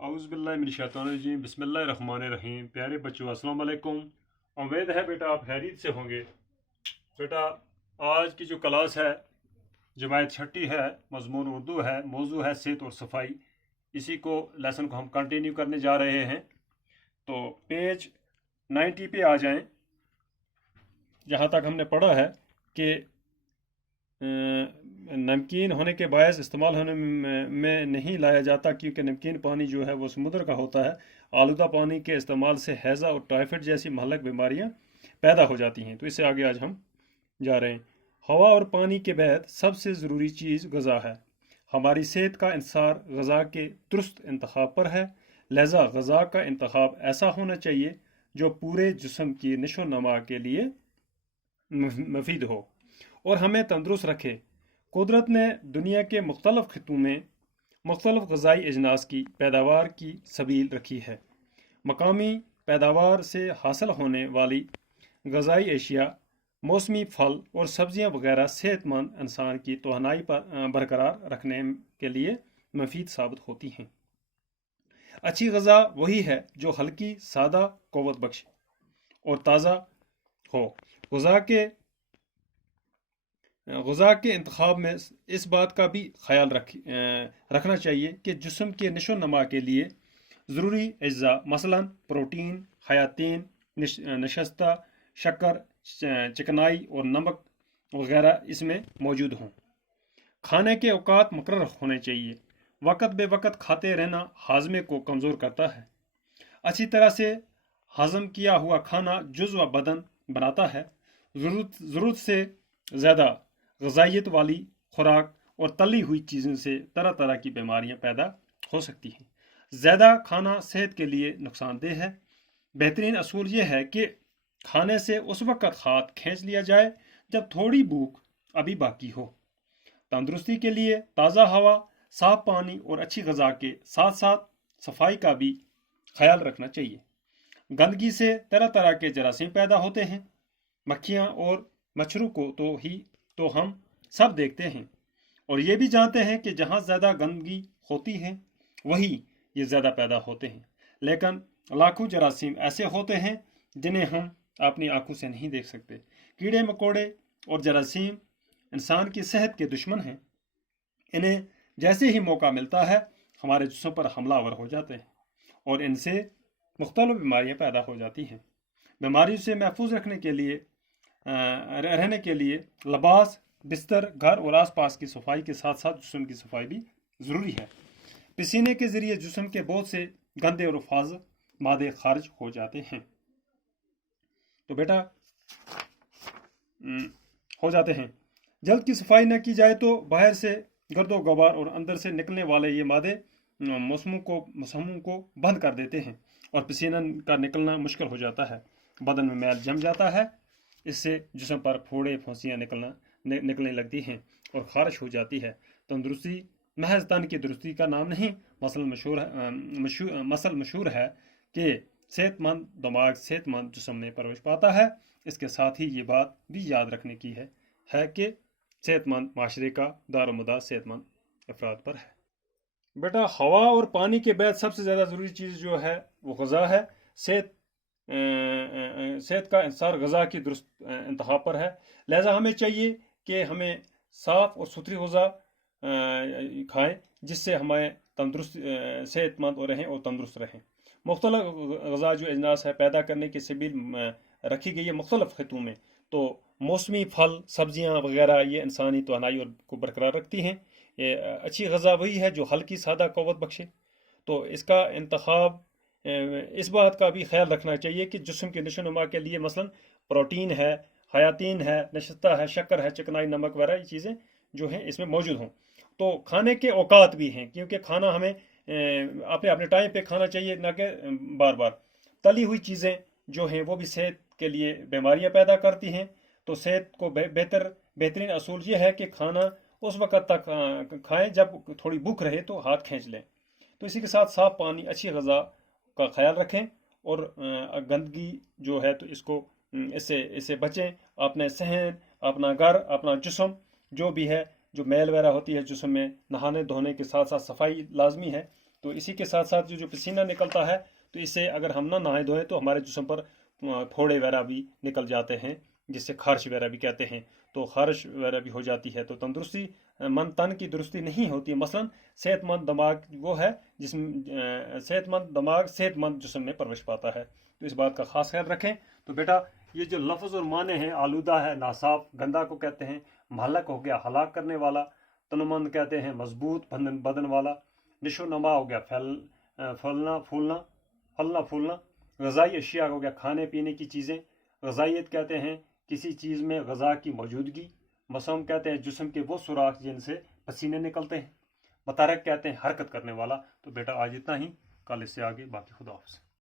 اعوذ باللہ من الشیطان الرجیم بسم اللہ الرحمن الرحیم۔ پیارے بچوں السلام علیکم۔ امید ہے بیٹا آپ خیریت سے ہوں گے۔ بیٹا آج کی جو کلاس ہے جماعت چھٹی ہے، مضمون اردو ہے، موضوع ہے صحت اور صفائی۔ اسی کو لیسن کو ہم کنٹینیو کرنے جا رہے ہیں۔ تو پیج 90 پہ آ جائیں، جہاں تک ہم نے پڑھا ہے کہ نمکین ہونے کے باعث استعمال ہونے میں نہیں لایا جاتا، کیونکہ نمکین پانی جو ہے وہ سمندر کا ہوتا ہے۔ آلودہ پانی کے استعمال سے ہیضہ اور ٹائفائڈ جیسی مہلک بیماریاں پیدا ہو جاتی ہیں۔ تو اس سے آگے آج ہم جا رہے ہیں۔ ہوا اور پانی کے بعد سب سے ضروری چیز غذا ہے۔ ہماری صحت کا انحصار غذا کے درست انتخاب پر ہے، لہذا غذا کا انتخاب ایسا ہونا چاہیے جو پورے جسم کی نشو و نما کے لیے مفید ہو اور ہمیں تندرست رکھے۔ قدرت نے دنیا کے مختلف خطوں میں مختلف غذائی اجناس کی پیداوار کی سبیل رکھی ہے۔ مقامی پیداوار سے حاصل ہونے والی غذائی اشیاء، موسمی پھل اور سبزیاں وغیرہ صحت مند انسان کی توانائی برقرار رکھنے کے لیے مفید ثابت ہوتی ہیں۔ اچھی غذا وہی ہے جو ہلکی، سادہ، قوت بخش اور تازہ ہو۔ غذا کے انتخاب میں اس بات کا بھی خیال رکھنا چاہیے کہ جسم کے نشو و نما کے لیے ضروری اجزاء مثلا پروٹین، حیاتین، نشستہ، شکر، چکنائی اور نمک وغیرہ اس میں موجود ہوں۔ کھانے کے اوقات مقرر ہونے چاہیے۔ وقت بے وقت کھاتے رہنا ہاضمے کو کمزور کرتا ہے۔ اچھی طرح سے ہضم کیا ہوا کھانا جزو بدن بناتا ہے۔ ضرورت سے زیادہ غذائیت والی خوراک اور تلی ہوئی چیزوں سے طرح طرح کی بیماریاں پیدا ہو سکتی ہیں۔ زیادہ کھانا صحت کے لیے نقصان دہ ہے۔ بہترین اصول یہ ہے کہ کھانے سے اس وقت ہاتھ کھینچ لیا جائے جب تھوڑی بھوک ابھی باقی ہو۔ تندرستی کے لیے تازہ ہوا، صاف پانی اور اچھی غذا کے ساتھ ساتھ صفائی کا بھی خیال رکھنا چاہیے۔ گندگی سے طرح طرح کے جراثیم پیدا ہوتے ہیں۔ مکھیاں اور مچھروں کو تو ہم سب دیکھتے ہیں اور یہ بھی جانتے ہیں کہ جہاں زیادہ گندگی ہوتی ہے وہی یہ زیادہ پیدا ہوتے ہیں، لیکن لاکھوں جراثیم ایسے ہوتے ہیں جنہیں ہم اپنی آنکھوں سے نہیں دیکھ سکتے۔ کیڑے مکوڑے اور جراثیم انسان کی صحت کے دشمن ہیں۔ انہیں جیسے ہی موقع ملتا ہے ہمارے جسم پر حملہ آور ہو جاتے ہیں اور ان سے مختلف بیماریاں پیدا ہو جاتی ہیں۔ بیماریوں سے محفوظ رہنے کے لیے لباس، بستر، گھر اور آس پاس کی صفائی کے ساتھ ساتھ جسم کی صفائی بھی ضروری ہے۔ پسینے کے ذریعے جسم کے بہت سے گندے اور فاضل مادے خارج ہو جاتے ہیں۔ تو بیٹا ہو جاتے ہیں جلد کی صفائی نہ کی جائے تو باہر سے گرد و غبار اور اندر سے نکلنے والے یہ مادے موسموں کو بند کر دیتے ہیں اور پسینہ کا نکلنا مشکل ہو جاتا ہے۔ بدن میں میل جم جاتا ہے، اس سے جسم پر پھوڑے پھوسیاں نکلنے لگتی ہیں اور خارش ہو جاتی ہے۔ تندرستی محض تن کی درستی کا نام نہیں۔ مثل مشہور ہے کہ صحت مند دماغ صحت مند جسم میں پرورش پاتا ہے۔ اس کے ساتھ ہی یہ بات بھی یاد رکھنے کی ہے کہ صحت مند معاشرے کا دار و مدار صحت مند افراد پر ہے۔ بیٹا ہوا اور پانی کے بعد سب سے زیادہ ضروری چیز جو ہے وہ غذا ہے۔ صحت کا انحصار غذا کی درست انتخاب پر ہے، لہذا ہمیں چاہیے کہ ہمیں صاف اور ستھری غذا کھائیں جس سے ہمیں صحت مند رہیں اور تندرست رہیں۔ مختلف غذا جو اجناس ہے پیدا کرنے کی سبیل رکھی گئی ہے مختلف خطوں میں، تو موسمی پھل، سبزیاں وغیرہ یہ انسانی توانائی کو برقرار رکھتی ہیں۔ اچھی غذا وہی ہے جو ہلکی، سادہ، قوت بخشے۔ تو اس کا انتخاب اس بات کا بھی خیال رکھنا چاہیے کہ جسم کے نشو و نما کے لیے مثلا پروٹین ہے، حیاتین ہے، نشستہ ہے، شکر ہے، چکنائی، نمک وغیرہ یہ چیزیں جو ہیں اس میں موجود ہوں۔ تو کھانے کے اوقات بھی ہیں، کیونکہ کھانا ہمیں اپنے ٹائم پہ کھانا چاہیے، نہ کہ بار بار۔ تلی ہوئی چیزیں جو ہیں وہ بھی صحت کے لیے بیماریاں پیدا کرتی ہیں۔ تو صحت کو بہترین اصول یہ ہے کہ کھانا اس وقت تک کھائیں جب تھوڑی بھوک رہے تو ہاتھ کھینچ لیں۔ تو اسی کے ساتھ صاف پانی، اچھی غذا کا خیال رکھیں اور گندگی جو ہے تو اس سے بچیں۔ اپنے صحن، اپنا گھر، اپنا جسم جو بھی ہے، جو میل وغیرہ ہوتی ہے جسم میں، نہانے دھونے کے ساتھ ساتھ صفائی لازمی ہے۔ تو اسی کے ساتھ ساتھ جو پسینہ نکلتا ہے تو اس سے اگر ہم نہ نہائے دھوئیں تو ہمارے جسم پر پھوڑے وغیرہ بھی نکل جاتے ہیں، جس سے خارش وغیرہ بھی کہتے ہیں، تو خارش وغیرہ بھی ہو جاتی ہے، تو تندرستی مند تن کی درستی نہیں ہوتی ہے۔ مثلاً صحت مند دماغ وہ ہے جس میں صحت مند دماغ صحت مند جسم میں پرورش پاتا ہے، تو اس بات کا خاص خیال رکھیں۔ تو بیٹا یہ جو لفظ اور معنی ہیں، آلودہ ہے ناصاف، گندا کو کہتے ہیں، مہلک ہو گیا ہلاک کرنے والا، تنمند کہتے ہیں مضبوط بدن والا، نشو نما ہو گیا پھلنا پھولنا، غذائی اشیاء ہو گیا کھانے پینے کی چیزیں، غذائیت کہتے ہیں کسی چیز میں غذا کی موجودگی، مسام کہتے ہیں جسم کے وہ سوراخ جن سے پسینے نکلتے ہیں، متحرک کہتے ہیں حرکت کرنے والا۔ تو بیٹا آج اتنا ہی، کل اس سے آگے باقی خدا حافظ۔